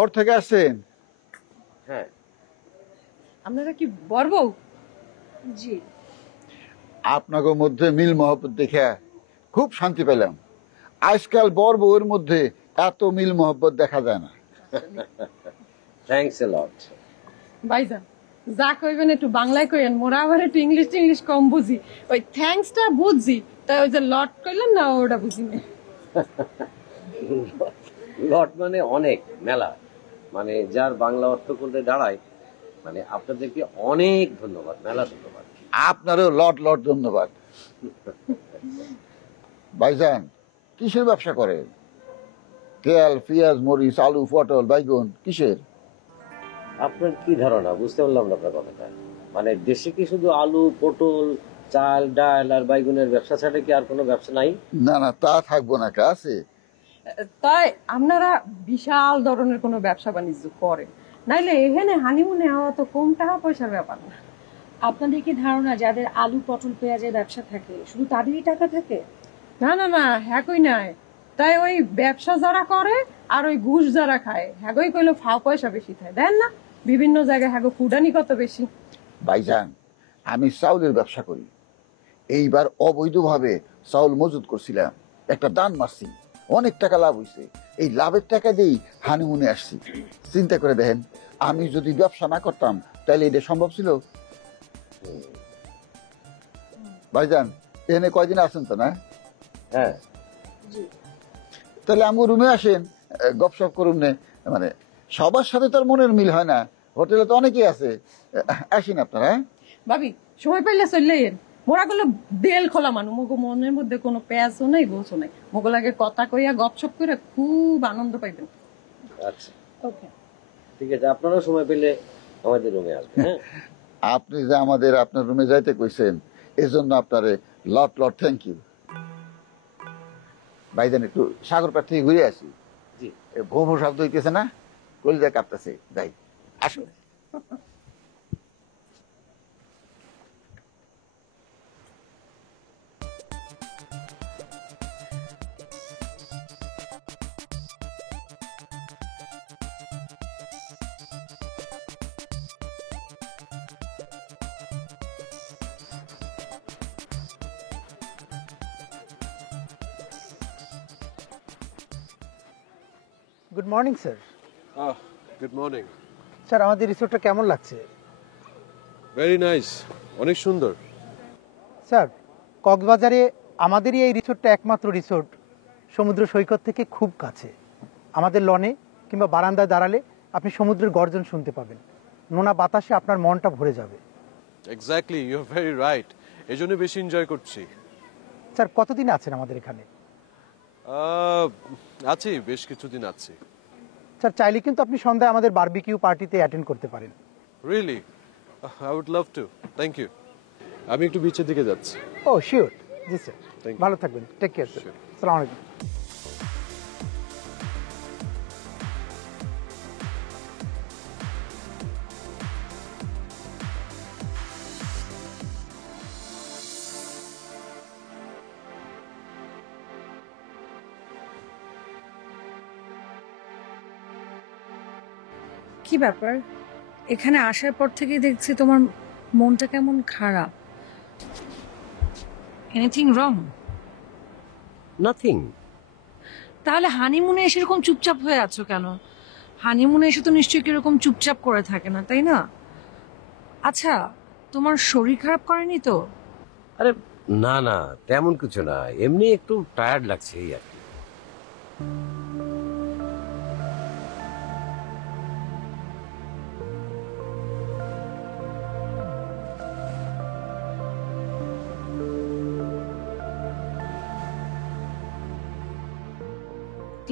শহর থেকে আসছেন? হ্যাঁ। আপনারা কি বর বউ? জি। আপনাদের মধ্যে মিল মহব্বত দেখে খুব শান্তি পেলাম। আজকাল বর বউয়ের মধ্যে এত মিল মহব্বত দেখা যায় না। থ্যাঙ্কস এ লট। ভাইজান যা কইবেন একটু বাংলায় কইেন, মোরা আবার একটু ইংলিশ কম বুঝি। ওই থ্যাঙ্কসটা বুঝি, তাই ওই যে লট কইলেন না ওটা বুঝি না। লট মানে অনেক, মেলা, মানে যার বাংলা অর্থ করতে দাঁড়ায়। মানে আপনাদেরকে অনেক ধন্যবাদ, মেলা ধন্যবাদ। আপনারও লট লট ধন্যবাদ। ভাইজান কিসের ব্যবসা করেন? তেল, পেঁয়াজ, মরিচ, আলু, পটল, বাইগন, কিসের? আপনার কি ধারণা, বুঝতে পারলাম না আপনার কথাটা। মানে দেশে কি শুধু আলু, পটল, চাল, ডাল আর বাইগুনের ব্যবসা ছাড়া কি আর কোনো ব্যবসা নাই? না না, তা থাকবো না, কা আছে। তাই আপনারা বিশাল ধরনের কোনো ব্যবসা বাণিজ্য করেন, নাইলে এখানে হানিমুনে হওয়া তো কম টাকা পয়সার ব্যাপার না। আপনাদের কি ধারণা যাদের আলু পটল পেঁয়াজের ব্যবসা থাকে শুধু তাদেরই টাকা থাকে? না না না, হ্যাঁ কই নাই। তাই ওই ব্যবসা যারা করে আর ওই ঘুষ যারা খায়, হ্যাগোই কইলো ফাও পয়সা বেশি থাকে, দেন না বিভিন্ন জায়গায় হ্যাগো ফুডানি কত বেশি। ভাইজান আমি চাউলের ব্যবসা করি। এইবার অবৈধভাবে চাউল মজুত করছিলাম, একটা দান মারছি, অনেক টাকা লাভ হয়েছে। এই লাভের টাকা দিয়েই হানিমুনে আসছি। চিন্তা করে দেখেন, আমি যদি ব্যবসা না করতাম তাহলে এটা সম্ভব ছিল? ভাইজান এখানে কয়দিন আছেন তো না? হ্যাঁ। তাহলে আমার রুমে আসেন, গপসপ করুন নে। মানে সবার সাথে তার মনের মিল হয় না, হোটেলে তো অনেকেই আছে। আসেন আপনারা। হ্যাঁ ভাবি সময় পাইলে চললেন, মোরা গুলো দেল খোলা মানুষ, মগো মনের মধ্যে কোনো পেঁয়াজও নাই গোছও নাই, মগো লাগে কথা কইয়া গপসপ করে খুব আনন্দ পাইবেন। আচ্ছা ওকে। ঠিক আছে, আপনারাও সময় পেলে আমাদের রুমে আসবেন। হ্যাঁ। আপনি যে আমাদের আপনার রুমে যাইতে কইছেন, এজন্য আপনারে লট লট থ্যাংক ইউ। ভাইজান একটু সাগর পাড় থেকে ঘুরে আসি। জি। ভো ভো শব্দ হইতেছে না, কলিজা কাঁপতেছে, যাই। আসুন। Good morning sir. Good morning. Sir আমাদের রিসোর্টটা কেমন লাগছে? ভেরি নাইস, অনেক সুন্দর। স্যার কক্সবাজারে আমাদেরই এই রিসোর্টটা একমাত্র রিসোর্ট সমুদ্র সৈকত থেকে খুব কাছে। আমাদের লনে কিংবা বারান্দায় দাঁড়ালে আপনি সমুদ্রের গর্জন শুনতে পাবেন, নোনা বাতাসে আপনার মনটা ভরে যাবে। Exactly, you are very right, এই জন্য বেশি এনজয় করছি। স্যার কতদিন আছেন আমাদের এখানে? আছি, বেশ কিছুদিন আছি। স্যার চাইলে কিন্তু আপনি সন্ধ্যায় আমাদের বারবিকিউ পার্টিতে অ্যাটেন্ড করতে পারেন। Really? I would love to, thank you. আমি একটু বিচের দিকে যাচ্ছি। Oh sure. জি স্যার, Thank you. ভালো থাকবেন, টেক কেয়ার স্যার। Sure. আসসালামু আলাইকুম। কি ব্যাপার, এখানে আসার পর থেকে দেখছি তোমার মনটা কেমন খারাপ। Anything wrong? নাথিং। তাহলে হানিমুনে এসে এরকম চুপচাপ হয়ে আছো কেন? হানিমুনে এসে তো নিশ্চয়ই কিরকম চুপচাপ করে থাকে না, তাই না? আচ্ছা, তোমার শরীর খারাপ করেনি তো? আরে না না, তেমন কিছু না, এমনি একটু টায়ার্ড লাগছে এই আর কি।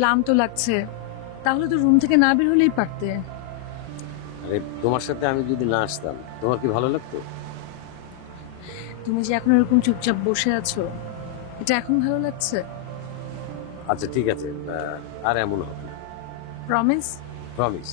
ক্লান্ত লাগছে, তাহলে তো রুম থেকে না বের হলেই পারতে। আরে তোমার সাথে আমি যদি না আসতাম তোমার কি ভালো লাগতো? তুমি যে এখন এরকম চুপচাপ বসে আছো, এটা এখন ভালো লাগছে? আচ্ছা ঠিক আছে, আর এমন হবে না। প্রমিস? প্রমিস।